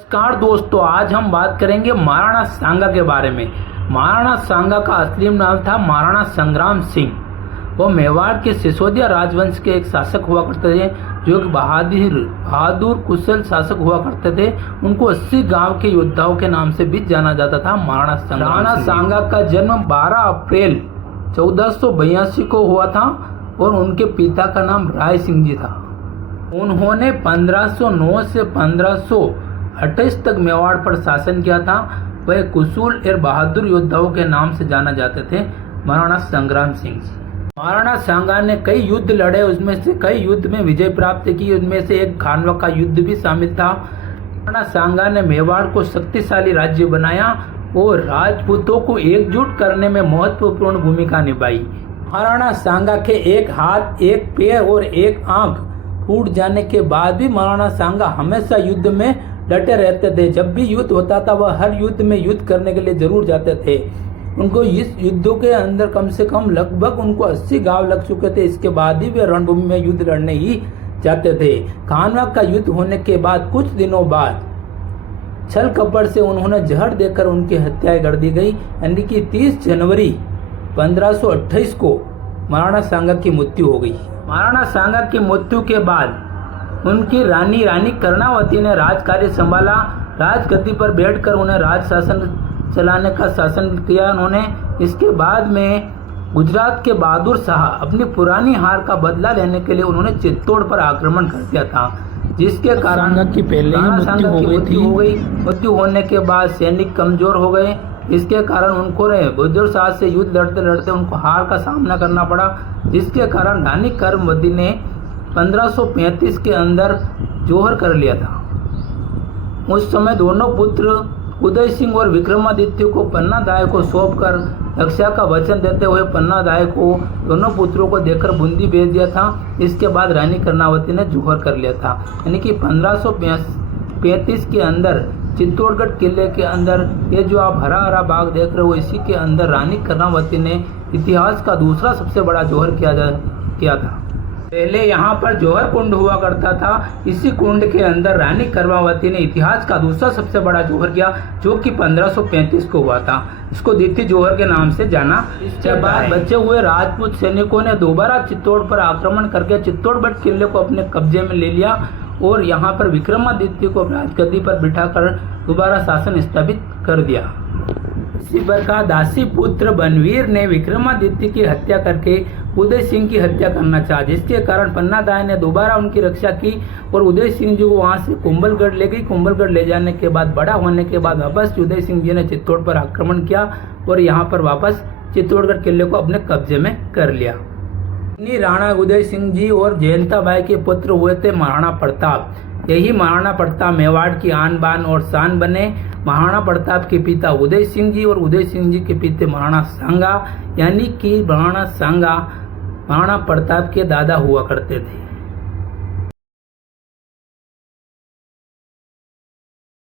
नमस्कार दोस्तों, आज हम बात करेंगे महाराणा सांगा के बारे में। महाराणा सांगा का असली नाम था महाराणा संग्राम सिंह। वो मेवाड़ के सिसोदिया राजवंश के एक शासक हुआ करते थे, जो एक बहादुर कुशल शासक हुआ करते थे। उनको 80 गांव के योद्धाओं के नाम से भी जाना जाता था। महाराणा सांगा का जन्म 12 अप्रैल 1482 को हुआ था और उनके पिता का नाम राय सिंह जी था। उन्होंने 1509 से 1528 तक मेवाड़ पर शासन किया था। वह कुशल और बहादुर योद्धाओं के नाम से जाना जाते थे महाराणा संग्राम सिंह जी। महाराणा सांगा ने कई युद्ध लड़े, उसमें से कई युद्ध में विजय प्राप्त की। उनमें से एक खानवा का युद्ध भी शामिल था। महाराणा सांगा ने मेवाड़ को शक्तिशाली राज्य बनाया और राजपूतों को एकजुट करने में महत्वपूर्ण भूमिका निभाई। महाराणा सांगा के एक हाथ, एक पैर और एक आंख फूट जाने के बाद भी महाराणा सांगा हमेशा युद्ध में डटे रहते थे। जब भी युद्ध होता था वह हर युद्ध में युद्ध करने के लिए जरूर जाते थे। उनको इस युद्धों के अंदर कम से कम लगभग उनको 80 गांव लग चुके थे। इसके बाद ही वे रणभूमि में युद्ध लड़ने ही जाते थे। खानवा का युद्ध होने के बाद कुछ दिनों बाद छल कपट से उन्होंने जहर देकर उनकी हत्या कर दी गई। यानी कि 30 जनवरी 1528 को महाराणा सांगा की मृत्यु हो गई। महाराणा सांगा की मृत्यु के बाद उनकी रानी कर्णावती ने राज कार्य संभाला। राजगद्दी पर बैठकर उन्हें राज शासन चलाने का शासन किया उन्होंने। इसके बाद में गुजरात के बहादुर शाह अपनी पुरानी हार का बदला लेने के लिए उन्होंने चित्तौड़ पर आक्रमण कर दिया था, जिसके कारण की पहले ही मृत्यु हो गई। मृत्यु होने के बाद सैनिक कमजोर हो गए। इसके कारण उनको बहादुर शाह से युद्ध लड़ते लड़ते उनको हार का सामना करना पड़ा, जिसके कारण रानी कर्मवती ने 1535 के अंदर जोहर कर लिया था। उस समय दोनों पुत्र उदय सिंह और विक्रमादित्य को पन्नादाय को सौंपकर रक्षा का वचन देते हुए पन्नादाय को दोनों पुत्रों को देकर बूंदी भेज दिया था। इसके बाद रानी कर्णावती ने जोहर कर लिया था। यानी कि 1535 के अंदर चित्तौड़गढ़ किले के अंदर ये जो आप हरा हरा बाग देख रहे हो, इसी के अंदर रानी कर्णावती ने इतिहास का दूसरा सबसे बड़ा जोहर किया था। पहले यहाँ पर जौहर कुंड हुआ करता था। इसी कुंड के अंदर रानी कर्मावती ने इतिहास का दूसरा सबसे बड़ा जौहर किया, जो कि 1535 को हुआ था। इसको द्वितीय जौहर के नाम से जाना। इसके बाद बचे हुए राजपूत सैनिकों ने दोबारा चित्तौड़ पर आक्रमण करके चित्तौड़गढ़ किले को अपने कब्जे में ले लिया और यहाँ पर विक्रमादित्य को राजगद्दी पर बिठाकर दोबारा शासन स्थापित कर दिया। इसी प्रकार दासी पुत्र बनवीर ने विक्रमादित्य की हत्या करके उदय सिंह की हत्या करना चाहा, जिसके कारण पन्नादाय ने दोबारा उनकी रक्षा की और उदय सिंह जी को वहां से कुंभलगढ़ ले गई। कुंभलगढ़ ले जाने के बाद बड़ा होने के बाद वापस उदय सिंह जी ने चित्तौड़ पर आक्रमण किया और यहाँ पर वापस चित्तौड़गढ़ किले को अपने कब्जे में कर लिया। राणा उदय सिंह जी और जयंता बाई के पुत्र हुए थे महाराणा प्रताप। यही महाराणा प्रताप मेवाड़ की आन बान और शान बने। महाराणा प्रताप के पिता उदय सिंह जी और उदय सिंह जी के पिता महाराणा सांगा, यानी कि महाराणा सांगा महाराणा प्रताप के दादा हुआ करते थे।